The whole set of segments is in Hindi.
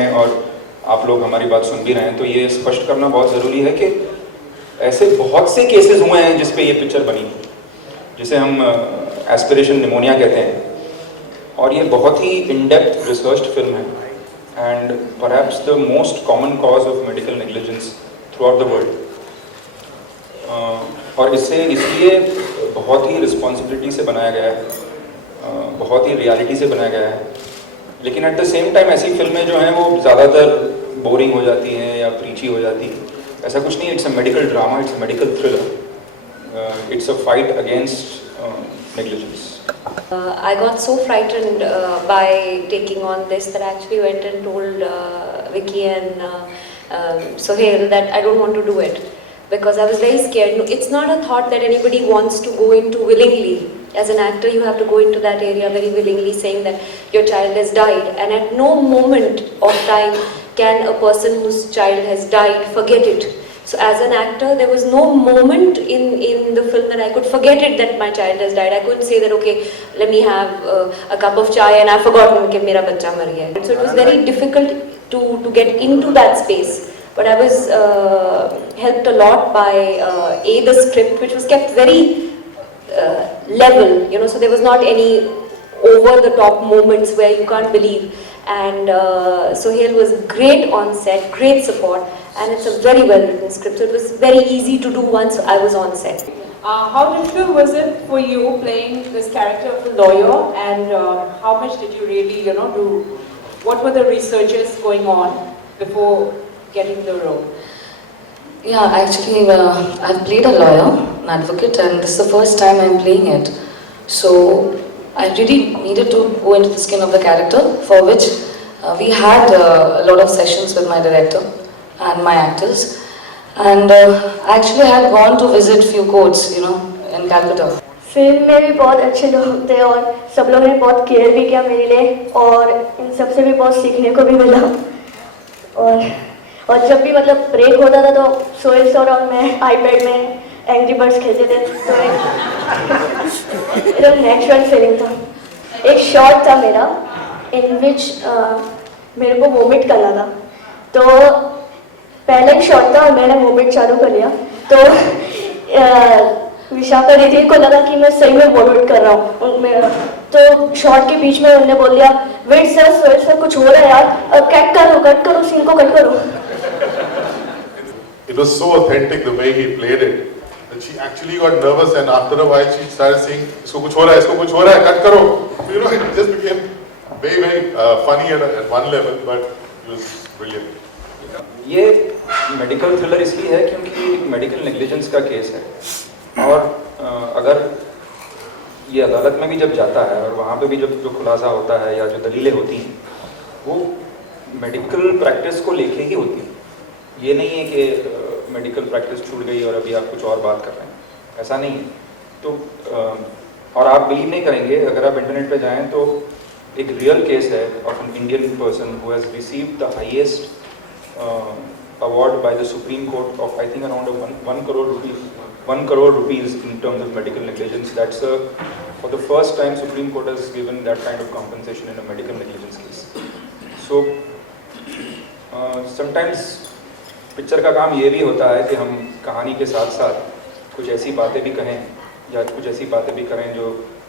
हैं और आप लोग हमारी बात सुन भी रहे हैं, तो ये स्पष्ट करना बहुत ज़रूरी है कि ऐसे बहुत से केसेस हुए हैं जिस पे ये पिक्चर बनी, जिसे हम एस्पिरेशन निमोनिया कहते हैं, और ये बहुत ही इन डेप्थ रिसर्च्ड फिल्म है and perhaps the most common cause of medical negligence through out the world. और इसे इसलिए बहुत ही रिस्पॉन्सिबिलिटी से बनाया गया है, बहुत ही रियलिटी से बनाया गया है, लेकिन एट द सेम टाइम ऐसी फिल्में जो हैं वो ज़्यादातर बोरिंग हो जाती हैं या प्रीची हो जाती हैं। ऐसा कुछ नहीं, it's a medical drama, it's a medical thriller, it's a fight against negligence. I got so frightened by taking on this that I actually went and told Vicky and Sohail that I don't want to do it because I was very scared. No, it's not a thought that anybody wants to go into willingly. As an actor, you have to go into that area very willingly, saying that your child has died, and at no moment of time can a person whose child has died forget it. So as an actor, there was no moment in the film that I could forget it that my child has died. I couldn't say that, okay, let me have a cup of chai and I've forgotten that mera bachcha mar gaya. So it was very difficult to get into that space. But I was helped a lot by the script, which was kept very level, so there was not any over-the-top moments where you can't believe. And Sohail was great on set, great support, and it's a very well-written script, so it was very easy to do once I was on set. How difficult was it for you playing this character of a lawyer, and how much did you really, do? What were the researches going on before getting the role? Yeah, actually, I've played a lawyer, an advocate, and this is the first time I'm playing it. So I really needed to go into the skin of the character, for which we had a lot of sessions with my director and my actors. And I actually had gone to visit few courts, in Calcutta. Film में भी बहुत अच्छे लोग थे और सब लोगों ने बहुत केयर भी किया मेरे लिए, और इन सब से भी बहुत सीखने को भी मिला। और जब भी मतलब ब्रेक होता था तो सोहेल सर और मैं आईपैड में एंग्री बर्ड्स खेलते थे, तो एकदम नेचुरल फीलिंग था। एक शॉट था मेरा इन विच मेरे को वोमिट करना था, तो पहले एक शॉट था और मैंने वोमिट चालू कर लिया, तो विशाखा दीदी को लगा कि मैं सही में वोमिट कर रहा हूँ, तो शॉट के बीच में उन्होंने बोल दिया, वेट सर सोहेल सर कुछ हो रहा है यार, कट करो सीन को कट करो। It was so authentic the way he played it that she actually got nervous, and after a while she started saying, "इसको कुछ हो रहा है, cut करो." So, it just became very, very funny at one level, but it was brilliant. ये मेडिकल थ्रिलर इसलिए है क्योंकि मेडिकल नेग्लिजेंस का केस है, और अगर ये अदालत में भी जब जाता है और वहाँ पे भी जब जो खुलासा होता है या जो दलीलें होती हैं वो मेडिकल प्रैक्टिस को लेके ही होती है। ये नहीं है कि मेडिकल प्रैक्टिस छूट गई और अभी आप कुछ और बात कर रहे हैं, ऐसा नहीं है। तो और आप बिलीव नहीं करेंगे, अगर आप इंटरनेट पे जाएं तो एक रियल केस है of an Indian person who has received the highest award by the Supreme Court of I think around 1 crore rupees in terms of medical negligence. That's for the first time Supreme Court has given that kind of compensation in a medical negligence case. So sometimes picture का काम ये भी होता है कि हम कहानी के साथ साथ कुछ ऐसी बातें भी कहें या कुछ ऐसी बातें भी करें जो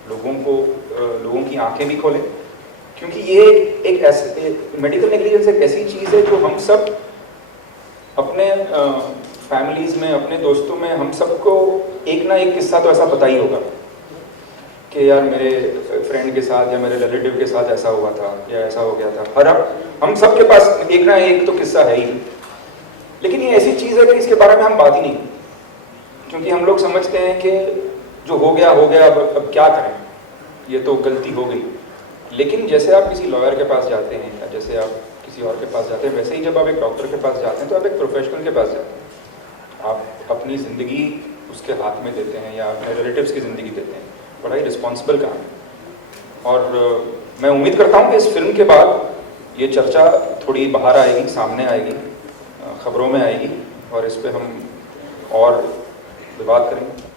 लोगों की आंखें भी खोलें, क्योंकि ये एक ऐसे मेडिकल नेग्लिजेंस एक ऐसी चीज़ है जो हम सब अपने फैमिलीज़ में, अपने दोस्तों में, हम सबको एक ना एक किस्सा तो ऐसा पता ही होगा कि यार मेरे फ्रेंड के साथ या मेरे रिलेटिव के साथ ऐसा हुआ था या ऐसा हो गया था। हर हम सब के पास एक ना एक तो किस्सा है ही, लेकिन ये ऐसी चीज़ है कि इसके बारे में हम बात ही नहीं, क्योंकि हम लोग समझते हैं कि जो हो गया अब क्या करें, ये तो गलती हो गई। लेकिन जैसे आप किसी लॉयर के पास जाते हैं या जैसे आप किसी और के पास जाते हैं, वैसे ही जब आप एक डॉक्टर के पास जाते हैं तो आप एक प्रोफेशनल के पास जाते हैं, आप अपनी ज़िंदगी उसके हाथ में देते हैं या अपने रिलेटिव्स की ज़िंदगी देते हैं। बड़ा ही रिस्पॉन्सिबल काम है, और मैं उम्मीद करता हूँ कि इस फिल्म के बाद ये चर्चा थोड़ी बाहर आएगी, सामने आएगी, खबरों में आएगी, और इस पर हम और विवाद करेंगे।